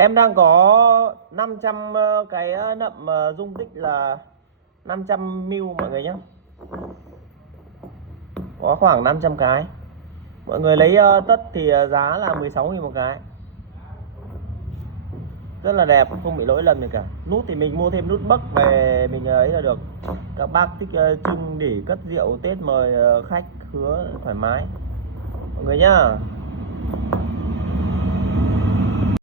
Em đang có 500 cái nậm dung tích là 500 ml mọi người nhé. Có khoảng 500 cái. Mọi người lấy tất thì giá là 16.000 một cái. Rất là đẹp, không bị lỗi lầm gì cả. Nút thì mình mua thêm nút bấc về mình ấy là được. Các bác thích chưng để cất rượu Tết mời khách hứa thoải mái mọi người nhá.